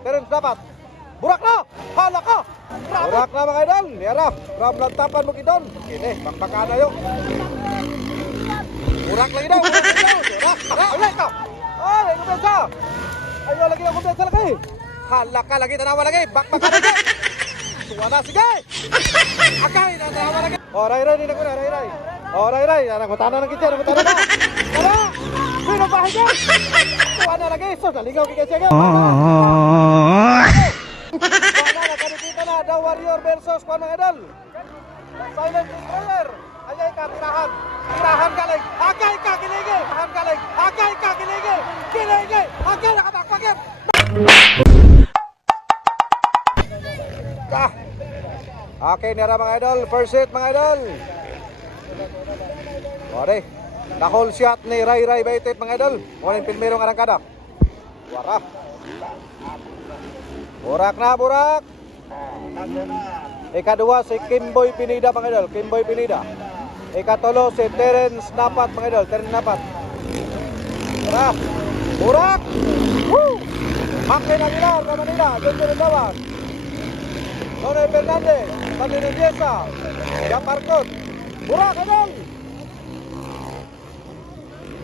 Terence dapat. Burak na! Hala ka! Burak na mga idol. Yara, from lantapan mo kidon. Kini, bakbakan na yun. Burak lagi daw. Burak lagi daw. Burak. Alay ka! Ay, kumpensa! Ayaw lagi ang kumpensa lagi. Hala ka lagi, tanawa lagi. Bakbakan lagi. Tuwa na, sige! Akay na, tanawa lagi. Oh, ray-ray, hindi na ko na, ray-ray. Oh, ray-ray. Nangutana ng kitya, nangutana na. Tara! Sino ba higa? Tuwa na lagi. So, naligaw kikya siya. Wala na, kanikita na. The Warrior versus Kwan mga idol. Silent Destroyer. Ayay ka, tirahan. Tirahan galing. Akay ka, kiligi. Tirahan galing. Akay ka, kiligi. Kiligi. Akay, nakatakpagin. Okay, nira mga idol. First hit mga idol. Ore, na-hole shot ni Ray Ray Baitit mga idol. Walang pilmerong arangkada. Wara. Burak na, burak. Ikadua si Kimboy Pinida mga idol. Kimboy Pinida. Ikatulo si Terence Napat mga idol. Terence Napat. Wara. Burak. Woo! Makin Aguilar na Manila. Jojo Rendawan. Nonoy Fernandez. Pagdini Diesa. Japarkot. Burak idol.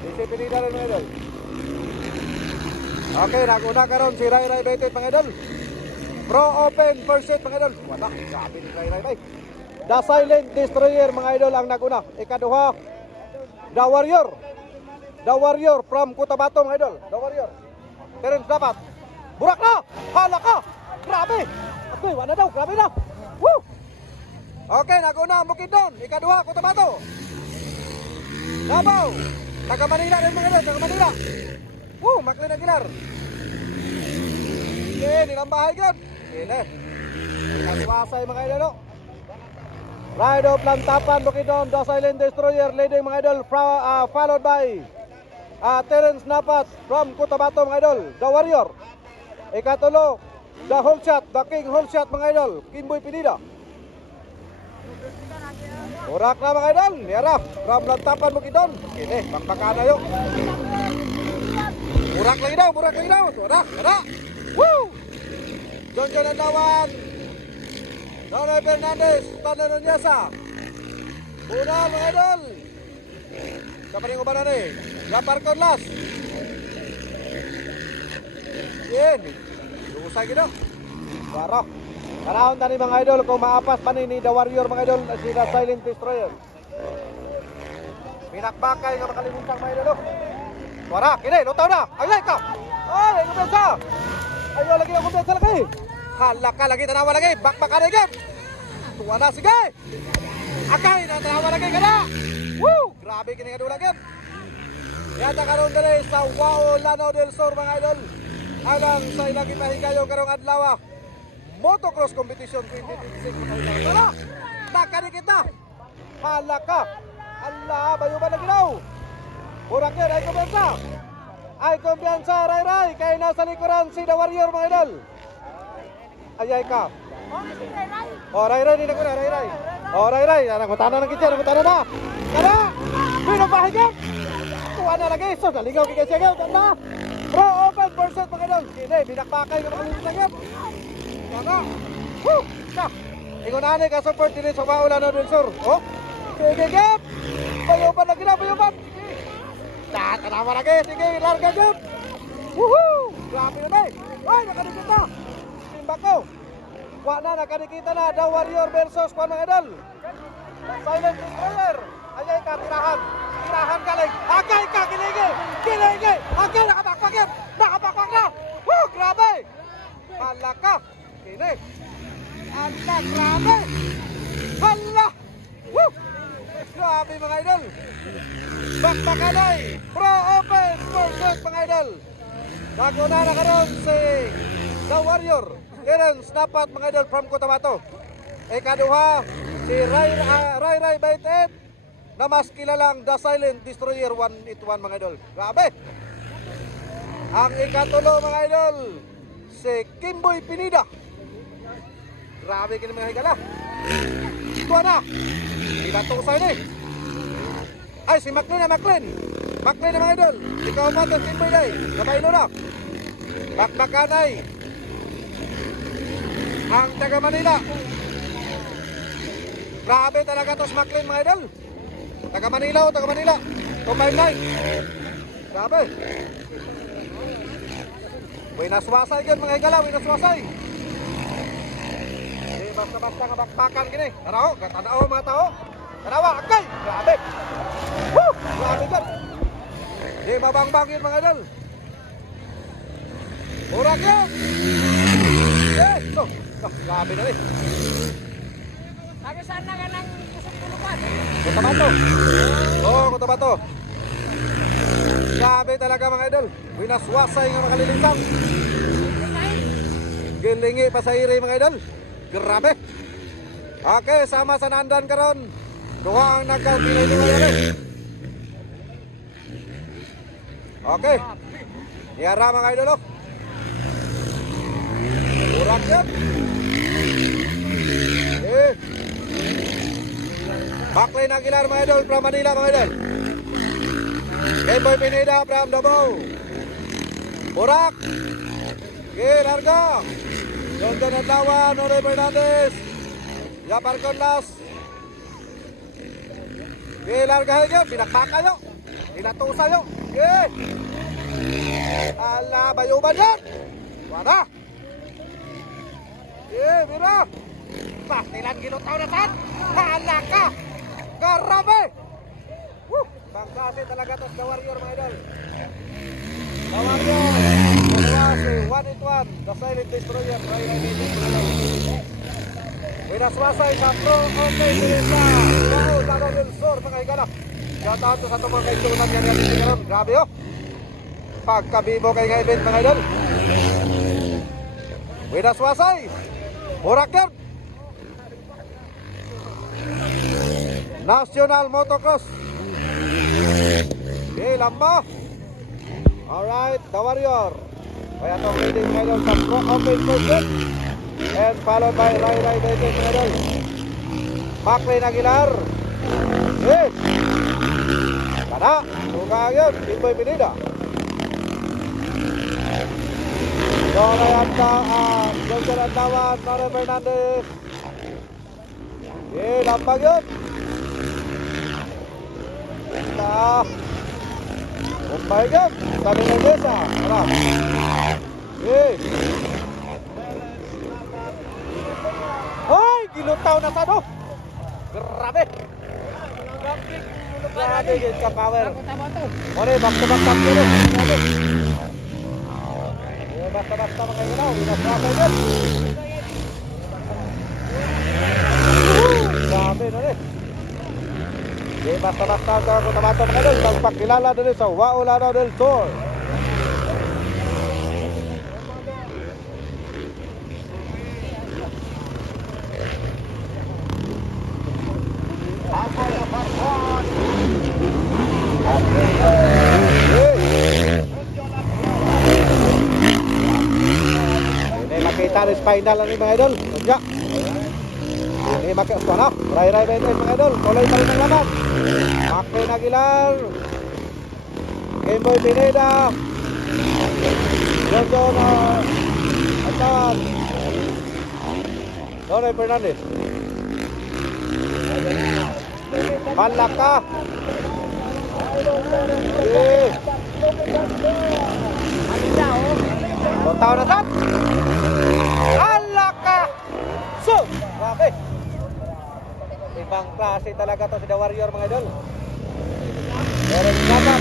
Si Pinida rin mga idol. Okay, naguna karon si Ray Ray Baitit mga idol. Pro Open first set mga idol. Wala, sabi ni Ray Ray. The Silent Destroyer mga idol ang naguna. Ikaduha, The Warrior. The Warrior from Cotabato mga idol. The Warrior. Terence dapat. Burak na! Hala ka! Grabe! Okay, wala daw. Grabe na. Woo! Okay, naguna Bukidnon. Ikaduha, Cotabato. Davao. Taga Manila rin mga idol. Taga Manila. Woo! Maclean Aguilar. Okay, nilambahay gan. Ini. Nagwasay mga idol. Ride of Lantapan, Bukidnon, The Silent Destroyer, leading mga idol, followed by Terence Napat from Cotabato mga idol, The Warrior. Ikatulo, The Whole Shot, The King Whole Shot mga idol, Kimboy Pinida. Burak na mga idol, nira, from Lantapan, Bukidnon. Ini, bakbakan na yun. Burak lagi daw, burak lagi daw. Tuwa na. Woo! Jojo Landawan. Nonoy Fernandez, Tanano Niasa. Una mga idol. Kapaning ubanan ni. Japarkon last. Yan. Lusay gino. Baro. Karahon tani mga idol kung maapas pa ni The Warrior mga idol si The Silent Destroyer. Pinakbakay nga makalimutan mga idol. Wara, kini, lutaw na. Aglay ka. Ay, kumpensa. Ayaw lagi ang kumpensa lagi. Hala ka lagi, tanawa lagi. Bakbakan lagi. Tuwa na, sige. Akay na, tanawa lagi ka na. Woo! Grabe kini nga lagi. Yata karon dali sa Wow Lanao del Sur mga idol. Alang sa ilang ipahigayo karong adlaw. Motocross Competition 2026 mga idol. Tara! Nakanikit na. Hala ka. Hala, bayo ba lagi daw? Burak yan, ay kumpiyansa. Ay kumpiyansa, Ray Ray. Kaya nasa likuran si The Warrior mga idol. Ayay ka. Oh, Ray Ray, hindi na ko na, Ray Ray. Oh, Ray Ray, nangutana ng kitya, nangutana na. Tara! Sino ba higit? Tuwa na lagi. So, naligaw kikya siya. Tanda. Pro Open versus mga idol. Kini, binakbakay ka makalimutan na yan. Tama. Woo! Na. Ingunani ka support din sa Wow Lanao del Sur. Oh, sige, gap. Bayuban lagi na, bayuban. Tanawa lagi, sige, larga dyan. Woohoo! Grabe na ba eh. Ay, nakanikita. Timbako. Wala na, nakanikita na. The Warrior versus Kwan mga idol. Silent Destroyer. Ayay ka, tirahan. Tirahan galing. Akay ka, kiligi. Kiligi. Akay, nakapakpagin. Nakapakpak na. Woo! Grabe. Hala ka. Kini. Hala, grabe. Hala. Woo! Grabe mga idol. Bakbakanay. Pro Open versus mga idol. Naguna na karon si The Warrior. Terence Napat mga idol from Cotabato. Ikaduha si Ray Ray Baitit na mas kilalang The Silent Destroyer 181 mga idol. Grabe. Ang ikatulo mga idol si Kimboy Pinida. Grabe kini mga higala. Tuwa na. Ilatusay ni. Ay, si Maclean na Maclean. Maclean na mga idol. Ikaw pa ito, Kimboy day. Nabaylo na. Bakbakanay. ang taga Manila. Grabe talaga to si Maclean mga idol. Taga Manila o taga Manila. Combine line. Grabe. Winaswasay yun mga higala, winaswasay. Di basta-basta nga bakbakan gini. Tanaw, tanaw mga tao. Tanawa, agay. Grabe. Woo! Grabe yun. Di mabangbang yun mga idol. Urak yun. Yes. Grabe na rin. Lagi sana ka ng kasapulukan. Cotabato. Oo, Cotabato. Grabe talaga mga idol. Winaswasay nga makalilintang. Gilingi pa sa iri mga idol. Grabe. Okay, sama sa nandan karon. Duha ang knockout nila ito ngayon. Okay. Iyara mga idol. Urak yan. Maclean Aguilar mga idol from Manila mga idol. Kemboy Pineda from Davao. Urak. Larga. Jonathan Adlawan, Nonoy Fernandez. Japar Conlas. Larga yun. Pinakbaka yun. Pinatusa yun. Ala, bayuban yan. Wala. Mira. Pastilan ginutaw na saan. Hala ka. Grabe. Bangkasi talaga to sa Warrior mga idol. The Warrior. One-in-one. The Silent Destroyer. Winaswasay sa Pro Okay Teresa. Wow, Laro del Sur mga higala. Shoutout to sa itong mga kaisunan yan yan dito karon. Grabe oh. Pagkabibo kay nga event mga idol. Winaswasay. Urak yan. National Motocross. Lamba. Alright, The Warrior. Kaya itong leading medal sa Pro Open Circuit. And followed by Rai Dating medal. Maclean Aguilar. Kana, suga yun. Kemboy Pineda. Jonathan Adlawan, Nonoy Fernandez. Lampag yun. Kumpay yun. Sabi ng Desa. Harap. Hoy! Gilutaw na sa do. Grabe. Grabe yun ka power. Mone, back-to-back tap yun. Basta-basta mga ilaw. Winaswasay yun. Grabe na rin. Basta-basta sa Cotabato mga idol. Magpakilala din sa Wao Laro del Sur. Ini makita rin final lang mga idol. Ini makita na. Rai-rai benteng mga idol. Tuloy pa rin ang laban. Maclean Aguilar. Kemboy Pineda. Jonathan Adlawan. Nonoy Fernandez. Malaka. Totaw na saan? Malaka. So, grabe. Ibang klase talaga to si The Warrior mga idol. Meron dapat.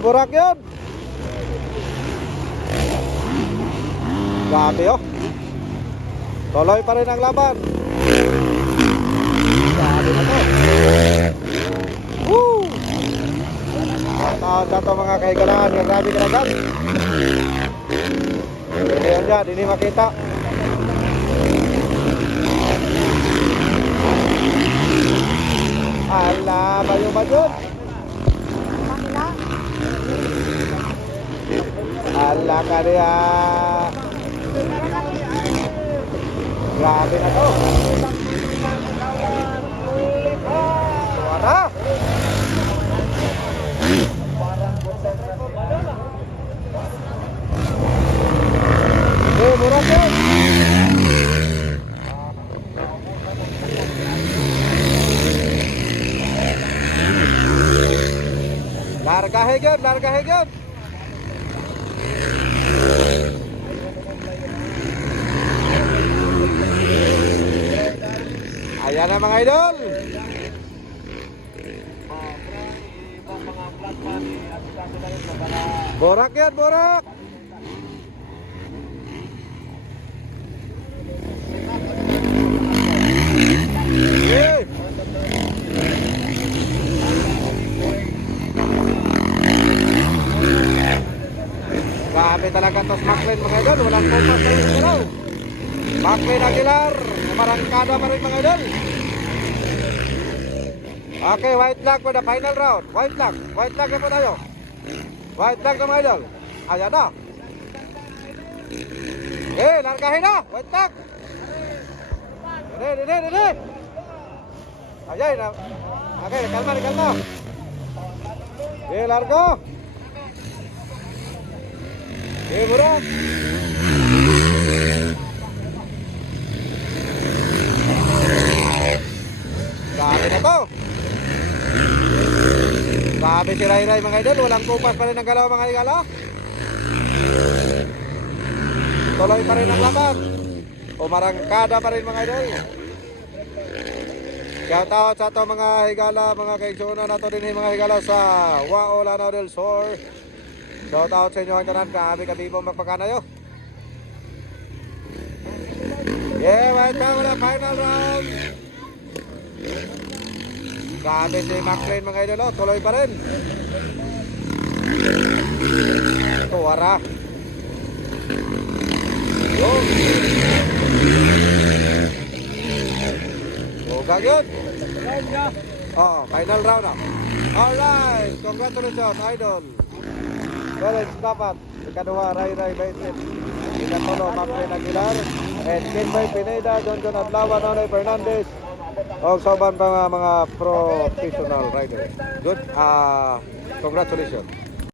Burak yun. Grabe oh. Tuloy pa rin ang laban. Grabe na to. Woo! Sa ito mga kahigalaan. Grabe kalagan. Ayan dyan, hindi makita. Ala, bayo ba yun? Ala ka niya. Grabe na to. Suara. Murah yun. Larga higit, larga higit. Ayan na mga idol. Borak yan, borak. Hey. Grabe talaga tos McLean mga idol. Walang kompas pa rin sila. McLean Aguilar. Marangkada pa rin mga idol. Okay, white flag for the final round. White flag. White flag na po tayo. White flag na mga idol. Ayan na. Okay, largahin na. White flag. Dede. Ayan na. Okay, kalma. Okay, largo. Okay, burak. Grabe na to. Grabe si Ray mga idol. Walang kupas pa rin ang galaw mga igala. Tuloy pa rin ang laban. Umarangkada pa rin mga idol. Shout out sa ito mga higala, mga kaigsunan na ito din mga higala sa Wao Lanao del Sur. Shout out sa inyo ang tanan, kami magpakanayo. Yeah, right now na final round. Grabe si McLean mga idol, tuloy pa rin. Tuwara. Yun. Bugag yun. Oh, final round na. Alright, congratulations idol. Well, dapat ikadua Ray Baitin. Ikatulo McLean Aguilar. And Kinbay Pineda, John Adlawan, Nonay Fernandez. O sa uban pa mga professional riders. Good. Congratulations.